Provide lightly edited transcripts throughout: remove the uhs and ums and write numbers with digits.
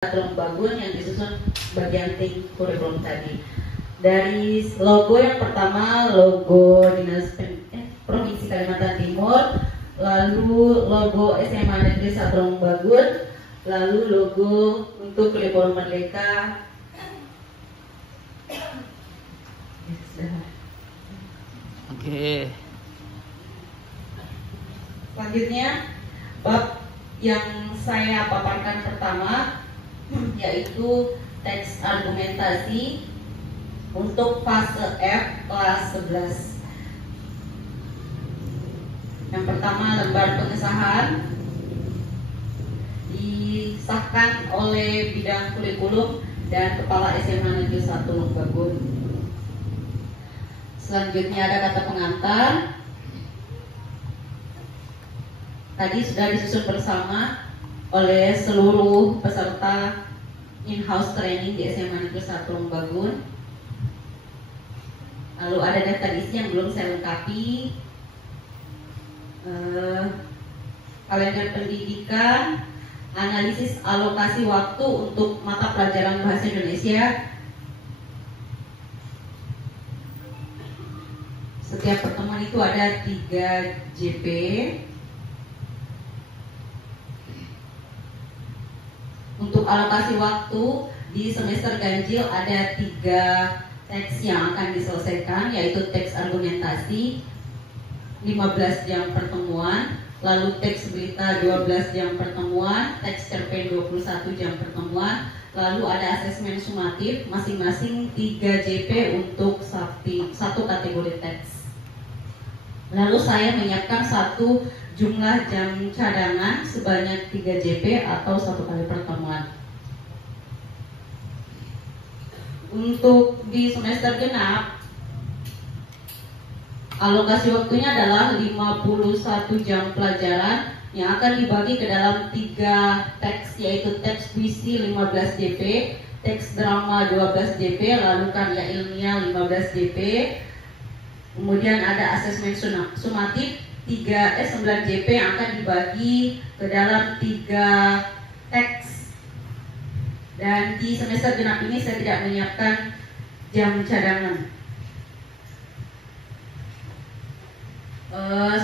Bagun yang disusun bagian tim kurikulum tadi. Dari logo yang pertama, logo Dinas Provinsi Kalimantan Timur, lalu logo SMA Negeri 1 Bagun, lalu logo untuk kurikulum Merdeka. Oke. Selanjutnya, bab yang saya paparkan pertama yaitu teks argumentasi untuk fase F kelas 11. Yang pertama, lembar pengesahan disahkan oleh bidang kurikulum dan kepala SMA Negeri 1 Bagun. Selanjutnya ada kata pengantar. Tadi sudah disusun bersama oleh seluruh peserta in-house training di SMA Negeri 1 Bagun. Lalu ada daftar isi yang belum saya lengkapi. Kalender pendidikan, analisis alokasi waktu untuk mata pelajaran bahasa Indonesia. Setiap pertemuan itu ada 3 JP. Untuk alokasi waktu di semester ganjil ada 3 teks yang akan diselesaikan, yaitu teks argumentasi 15 jam pertemuan, lalu teks berita 12 jam pertemuan, teks cerpen 21 jam pertemuan, lalu ada asesmen sumatif masing-masing 3 JP untuk satu kategori teks. Lalu saya menyiapkan satu jumlah jam cadangan sebanyak 3 JP atau 1 kali pertemuan. Untuk di semester genap, alokasi waktunya adalah 51 jam pelajaran yang akan dibagi ke dalam 3 teks, yaitu teks puisi 15 JP, teks drama 12 JP, lalu karya ilmiah 15 JP. Kemudian ada asesmen sumatif 9 JP yang akan dibagi ke dalam 3 teks. Dan di semester genap ini saya tidak menyiapkan jam cadangan.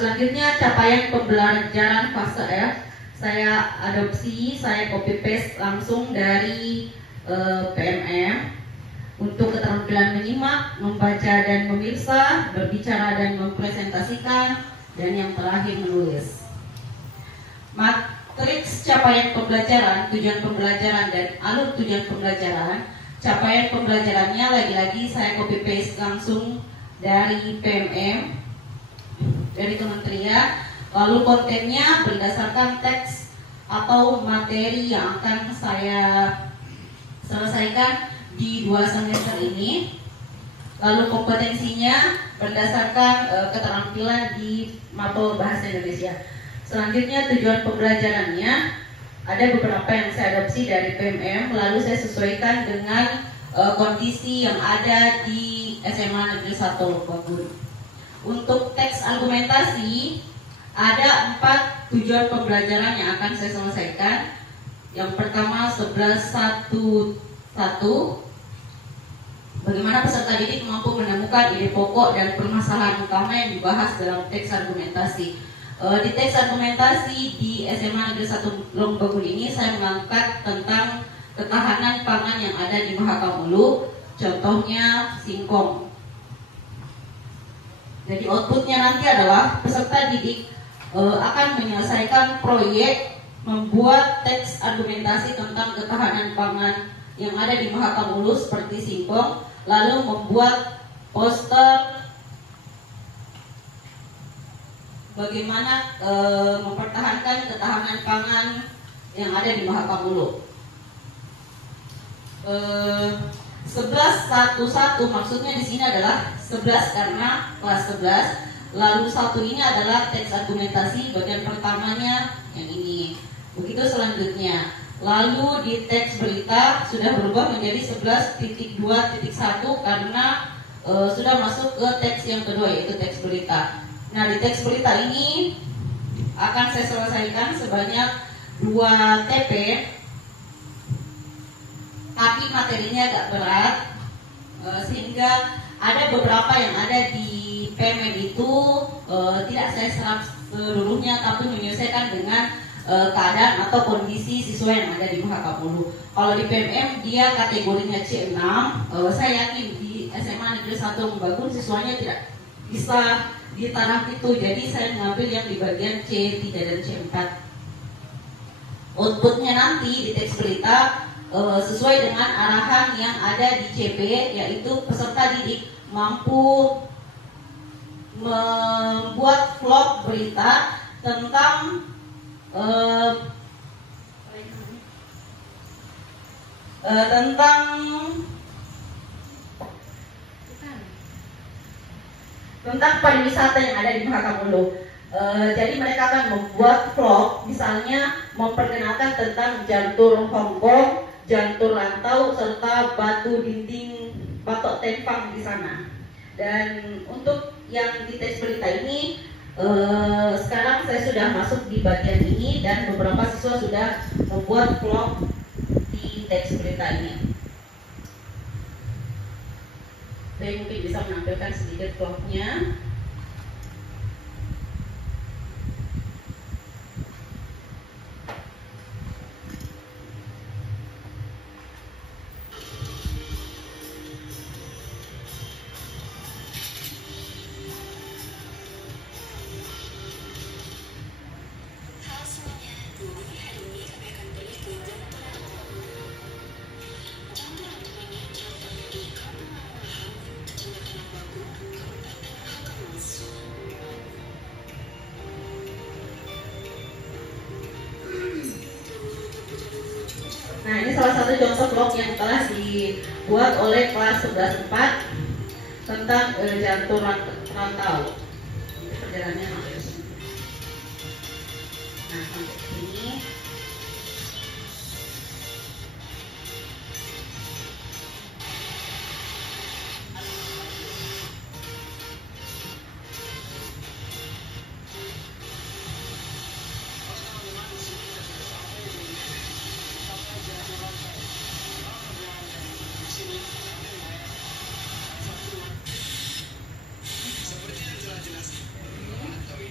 Selanjutnya capaian pembelajaran fase F. Saya adopsi, saya copy paste langsung dari PMM. Untuk keterampilan menyimak, membaca dan memirsa, berbicara dan mempresentasikan, dan yang terakhir menulis. Matriks capaian pembelajaran, tujuan pembelajaran dan alur tujuan pembelajaran. Capaian pembelajarannya lagi-lagi saya copy paste langsung dari PMM, dari kementerian. Lalu kontennya berdasarkan teks atau materi yang akan saya selesaikan di 2 semester ini. Lalu kompetensinya berdasarkan keterampilan di mapel bahasa Indonesia. Selanjutnya tujuan pembelajarannya ada beberapa yang saya adopsi dari PMM, lalu saya sesuaikan dengan kondisi yang ada di SMA Negeri 1 Bagun. Untuk teks argumentasi ada 4 tujuan pembelajaran yang akan saya selesaikan. Yang pertama 11.1.1, bagaimana peserta didik mampu menemukan ide pokok dan permasalahan utama yang dibahas dalam teks argumentasi. Di teks argumentasi di SMA Negeri 1 Bagun ini saya mengangkat tentang ketahanan pangan yang ada di Mahakamulu, contohnya singkong. Jadi outputnya nanti adalah peserta didik akan menyelesaikan proyek membuat teks argumentasi tentang ketahanan pangan yang ada di Mahakamulu seperti singkong, lalu membuat poster bagaimana mempertahankan ketahanan pangan yang ada di Mahakamulu. 11.1.1 maksudnya di sini adalah 11 karena kelas 11. Lalu 1 ini adalah teks argumentasi bagian pertamanya yang ini. Begitu selanjutnya. Lalu di teks berita sudah berubah menjadi 11.2.1 karena sudah masuk ke teks yang kedua, yaitu teks berita. Nah, di teks berita ini akan saya selesaikan sebanyak 2 TP apalagi materinya agak berat, sehingga ada beberapa yang ada di PMM itu tidak saya serap seluruhnya, tapi menyelesaikan dengan keadaan atau kondisi siswa yang ada di Mahakam Ulu. Kalau di PMM dia kategorinya C6, saya yakin di SMA Negeri 1 Membangun siswanya tidak bisa di taraf itu, jadi saya mengambil yang di bagian C3 dan C4. Outputnya nanti di teks berita sesuai dengan arahan yang ada di CP, yaitu peserta didik mampu membuat vlog berita tentang tentang pariwisata yang ada di Mahakam Ulu. Jadi mereka akan membuat vlog, misalnya memperkenalkan tentang jantur Hongkong, jantur rantau, serta batu dinding Batok Tempang di sana. Dan untuk yang di teks berita ini, sekarang saya sudah masuk di bagian ini dan beberapa siswa sudah membuat vlog di teks berita ini. Saya mungkin bisa menampilkan sedikit vlognya. Nah, ini salah satu contoh vlog yang telah dibuat oleh kelas 11.4 tentang jantur rantau. Ini perjalanannya sampai sini. Nah, sampai sini.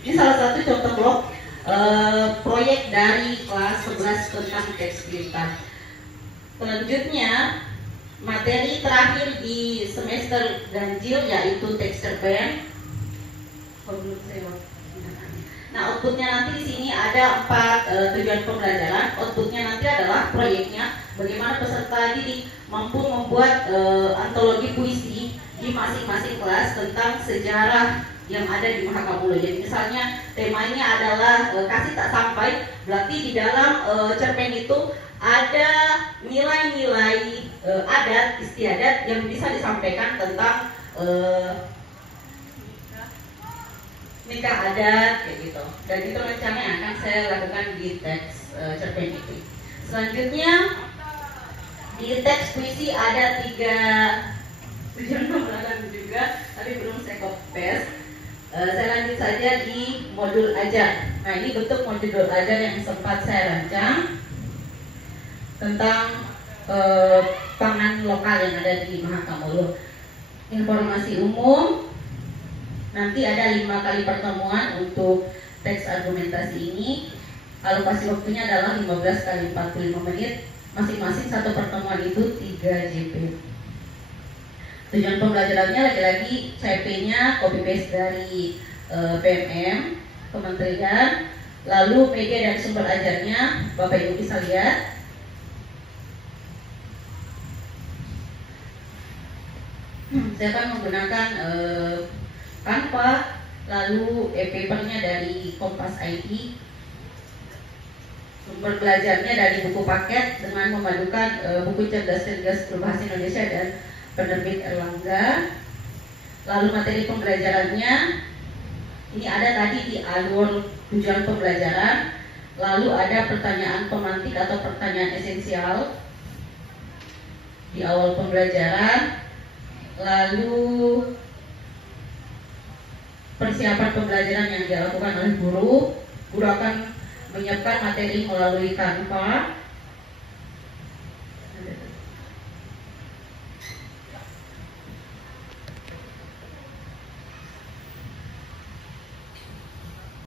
Ini salah satu contoh vlog proyek dari kelas 11 tentang teks berita. Selanjutnya, materi terakhir di semester ganjil yaitu teks cerpen. Nah, outputnya nanti di sini ada 4 tujuan pembelajaran. Outputnya nanti adalah proyeknya bagaimana peserta didik mampu membuat antologi puisi di masing-masing kelas tentang sejarah yang ada di Mahakam Ulu. Jadi misalnya temanya adalah kasih tak sampai, berarti di dalam cerpen itu ada nilai-nilai adat istiadat yang bisa disampaikan tentang nikah adat kayak gitu. Dan itu rencana yang akan saya lakukan di teks cerpen itu. Selanjutnya di teks puisi ada 3 tujuan pembelajaran juga, tapi belum saya copy paste. Saya lanjut saja di modul ajar. Nah, ini bentuk modul ajar yang sempat saya rancang tentang pangan lokal yang ada di Mahakam Ulu. Informasi umum, nanti ada 5 kali pertemuan untuk teks argumentasi ini. Alokasi waktunya adalah 15 kali 45 menit. Masing-masing satu pertemuan itu 3 JP. Tujuan pembelajarannya lagi-lagi CP-nya copy paste dari PMM, Kementerian, lalu media dan sumber ajarnya Bapak Ibu bisa lihat. Saya akan menggunakan Canva, lalu e-papernya dari Kompas ID. Sumber belajarnya dari buku paket dengan memadukan buku cerdas berbahasa Indonesia dan penerbit Erlangga. Lalu materi pembelajarannya ini ada tadi di alur tujuan pembelajaran. Lalu ada pertanyaan pemantik atau pertanyaan esensial di awal pembelajaran. Lalu persiapan pembelajaran yang dilakukan oleh guru. Guru akan menyiapkan materi melalui Canva.